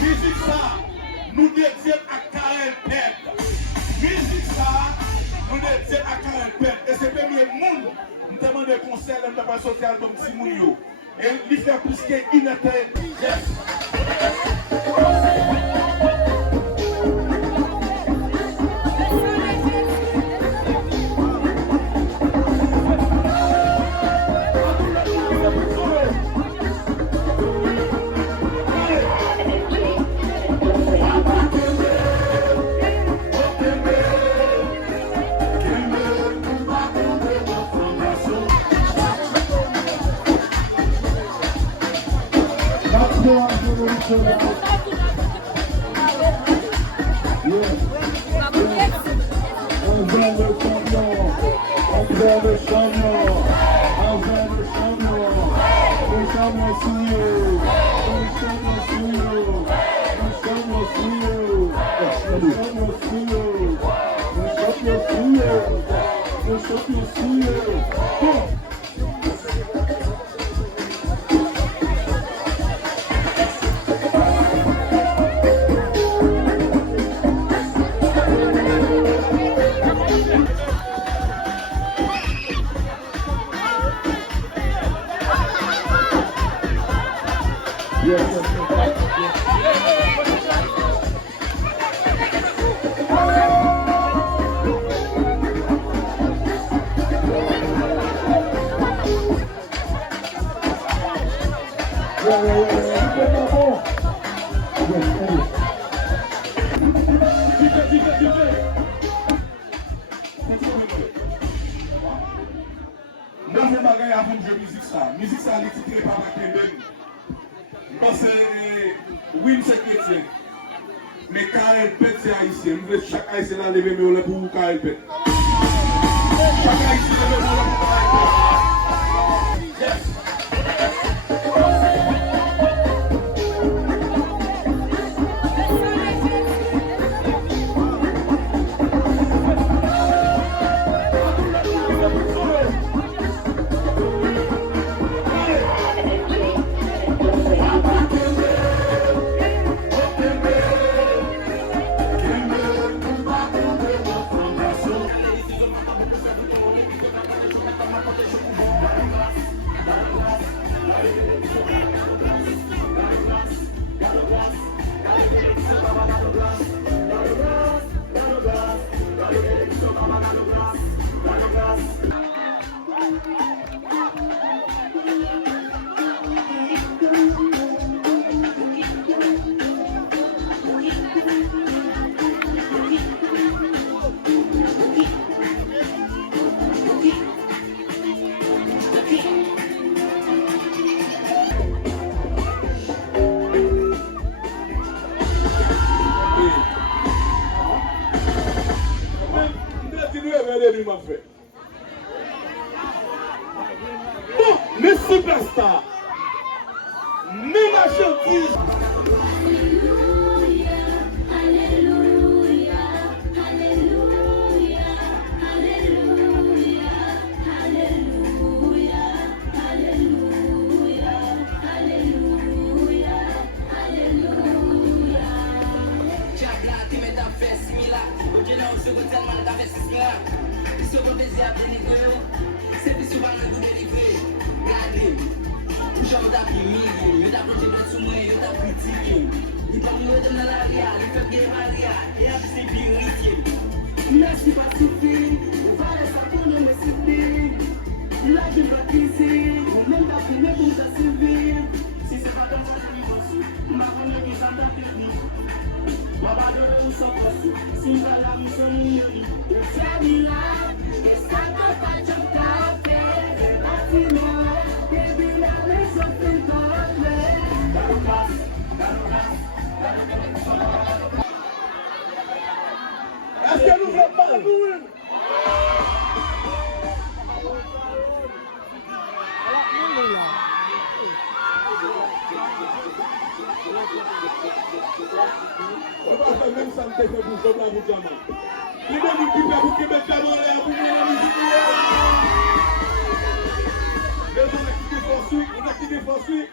Musique ça, nous dédions à Karel Pet. Musique ça, nous dédions à Karel Pet. Et c'est le premier monde, nous demandons des conseils, nous devons sortir l'album Simounio. Et il fait plus qu'une heure. Musique ça, elle est titrée par la Kemben. Parce que Wim c'est chrétien. Mais Karel Pet c'est haïtien. Nous voulons chaque haïtien là lever le pour Karel Pet. Chaque haïtien lever le pour Karel Pet. Yes. Bon, les superstars, mes marchandises. Merci, Est-ce que nous voulons pas nous? On va faire même ça, on fait pour jouer la musique. Il y a des qui peuvent vous mettre la main là pour la musique. Les gens ont quitté Forsuit, on a quitté Forsuit.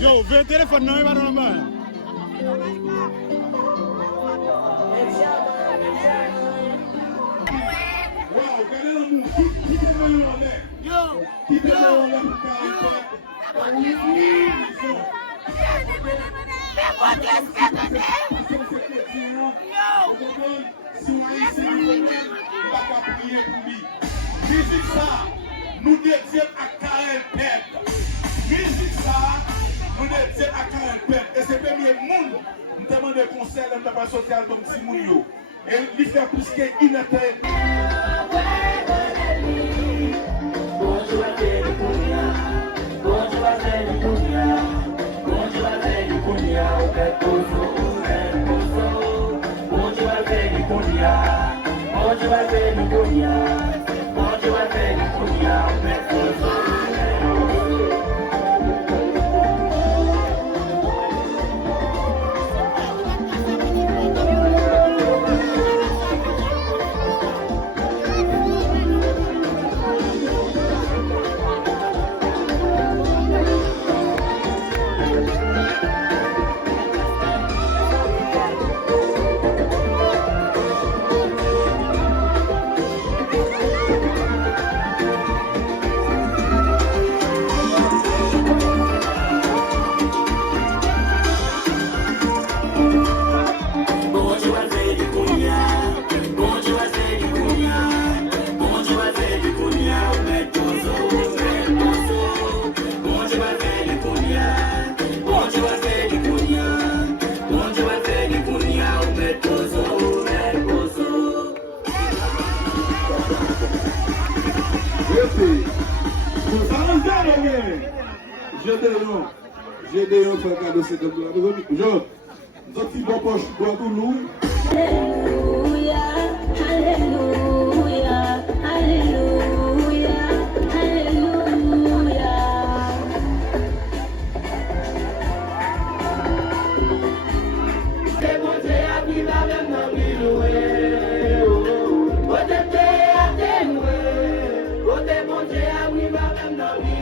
Yo, ve el teléfono, no me van a nomás. Musique ça, nous dédions à Karel Pep. Musique ça, nous dédions à Karel Pep. Et c'est le premier monde, nous demandons des concerts, nous devons sortir l'album Timounio. Et il fait plus qu'une année. Onde vai ver no cunhado? Onde vai ver no cunhado? J'ai des gens qui ont cadeau cette année. Je, petit bon poche, doit tout nous. Alléluia, Alléluia, Alléluia, Alléluia. C'est bon Dieu à qui va même dans l'île. Oh, t'es à t'aimer. Oh, t'es bon Dieu à qui va même dans l'île.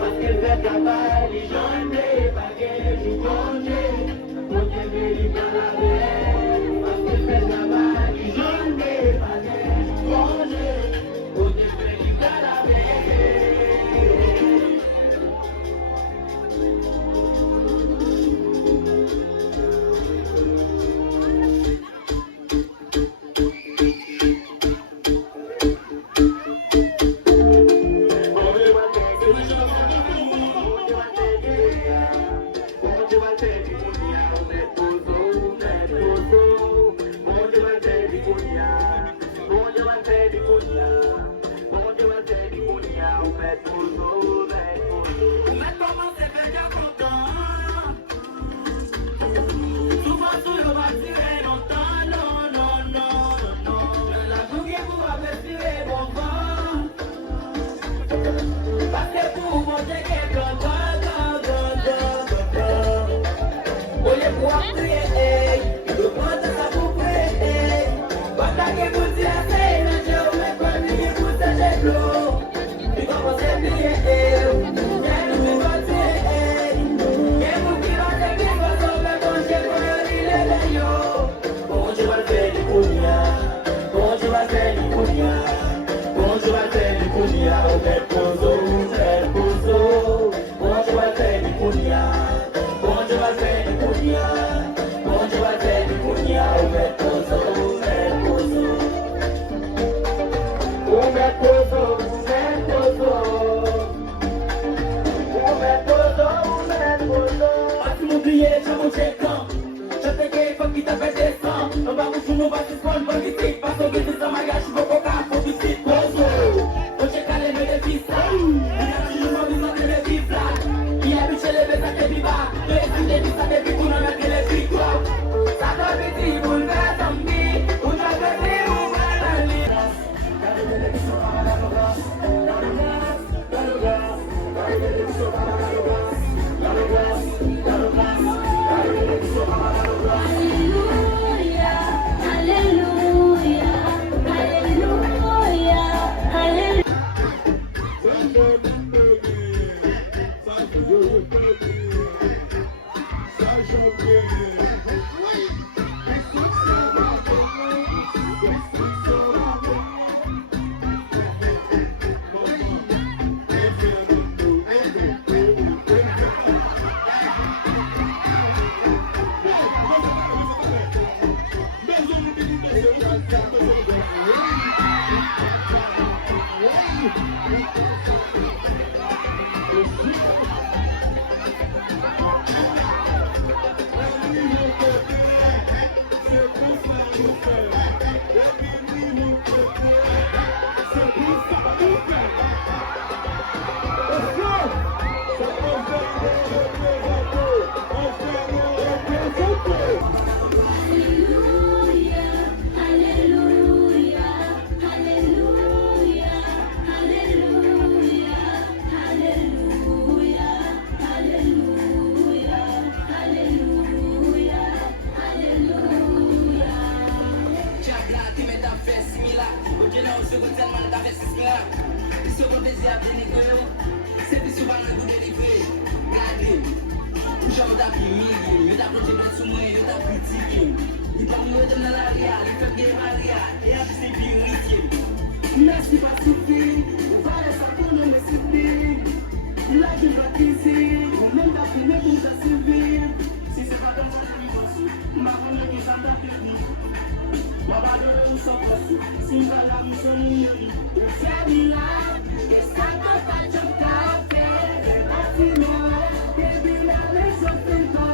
Parce qu'elle fait travail, les gens ne pas qu'elle joue bon Dieu. Bon Dieu vérifie la paix. Parce qu'elle fait travail, les gens ne pas qu'elle joue bon Dieu. Bon Dieu vérifie la paix. faire du cognac, on fait pozo, bon Dieu va faire du cognac, bon Dieu va faire du cognac, bon Dieu va faire du cognac, on fait pozo, on met pozo, pas tout m'oublier, j'ai mon check-in, je sais qu'il faut qu'il t'appelle des sangs, on va vous jouer, on va se prendre politique, parce que c'est ça ma gâche, je veux pas qu'à faut du site, pozo, on check à l'aimer des fils, il y a toujours des gens qui les vivent là, il y a du chez les bêtes à des vivants, les fils à des vivants, on a mis les victoires, ça doit être dit, vous le faites en vie, vous avez dit, vous faites en vie. Merci pas souffrir, on va laisser pour nous me souffrir. Là je dois kisser, on même pas filmer pour te servir. Si c'est pas comme ça, je vais aussi. Ma femme ne ça t'a fait. On va donner une sorte, si on va la mission, on fait là, et ça va pas de café. Baby, là, les choses sont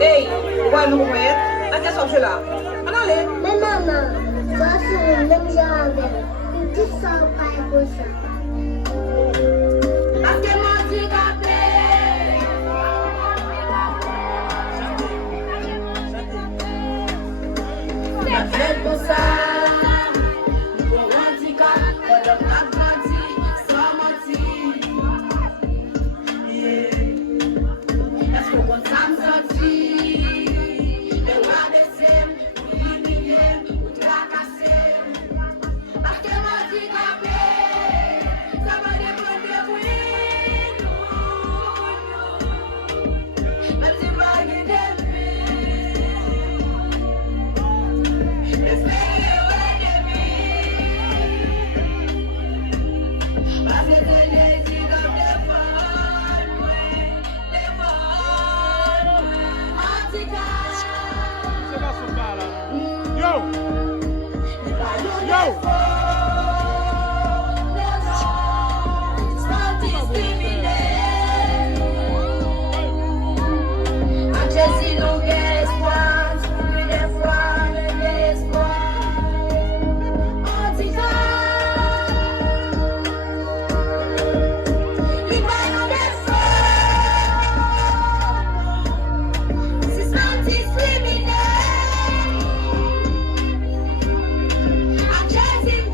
Hey, ouais, mon frère, attends, sors là. Allez. Mais maman, toi, c'est le même genre avec. Tu sors pas comme ça. Parce que mon handicapé. C'est fait pour ça. Mon handicap, on n'a pas menti, sans mentir. Est-ce qu'on va ça me sentir? Les rois des sèmes, pour humilier, pour tracasser. Parce que mon handicapé, ça va dépendre de nous. Même si pas une demi. Espérez au demi. Parce que c'est les îles de femmes, les femmes, handicap. Yo! Yo! I'm chasing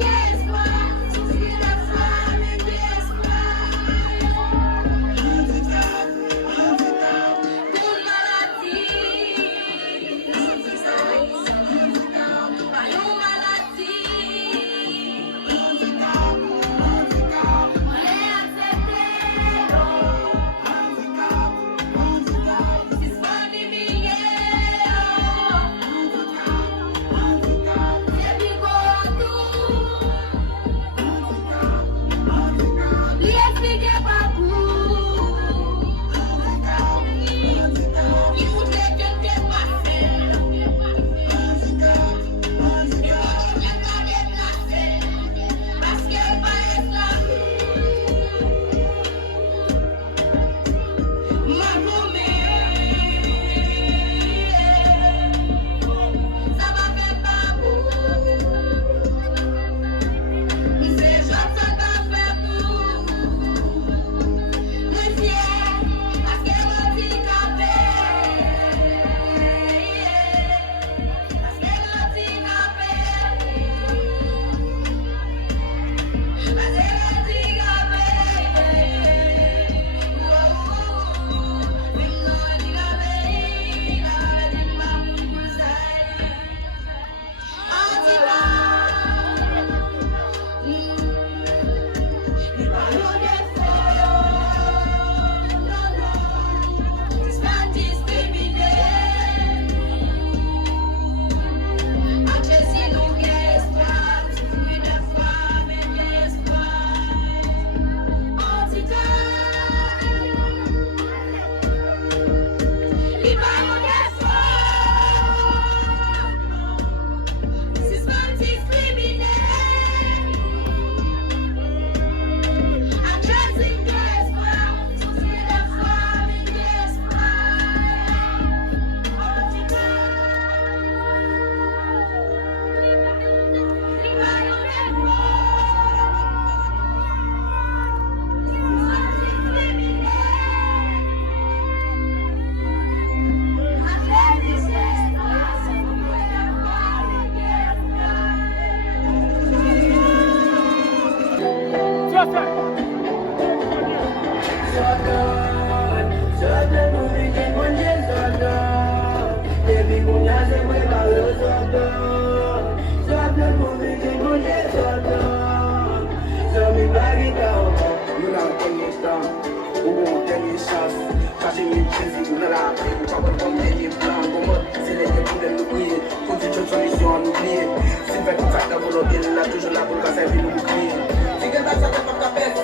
Toujours là pour casser le bouclier. Si quelqu'un ne savait pas faire,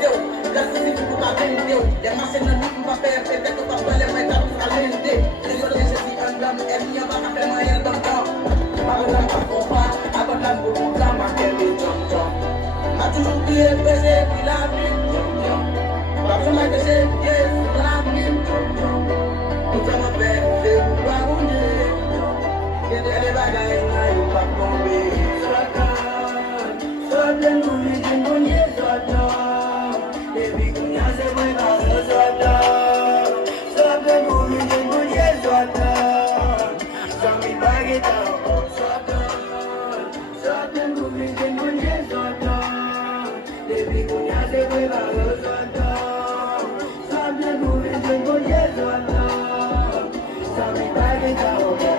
la société pour pas vendre. Les machines ne nous pas faire, peut-être que pas les mettre à l'aider. Les autres, je suis un homme, et il n'y a pas à faire moyen de temps. Par là, pas qu'on va, avant la boue, la marquée, les jambes. A toujours dit, baiser, puis la vie. Pas besoin de baiser, la vie. Nous sommes faits, c'est pour pas rouler. Il y a des bagailles, il n'y a pas tomber. Stop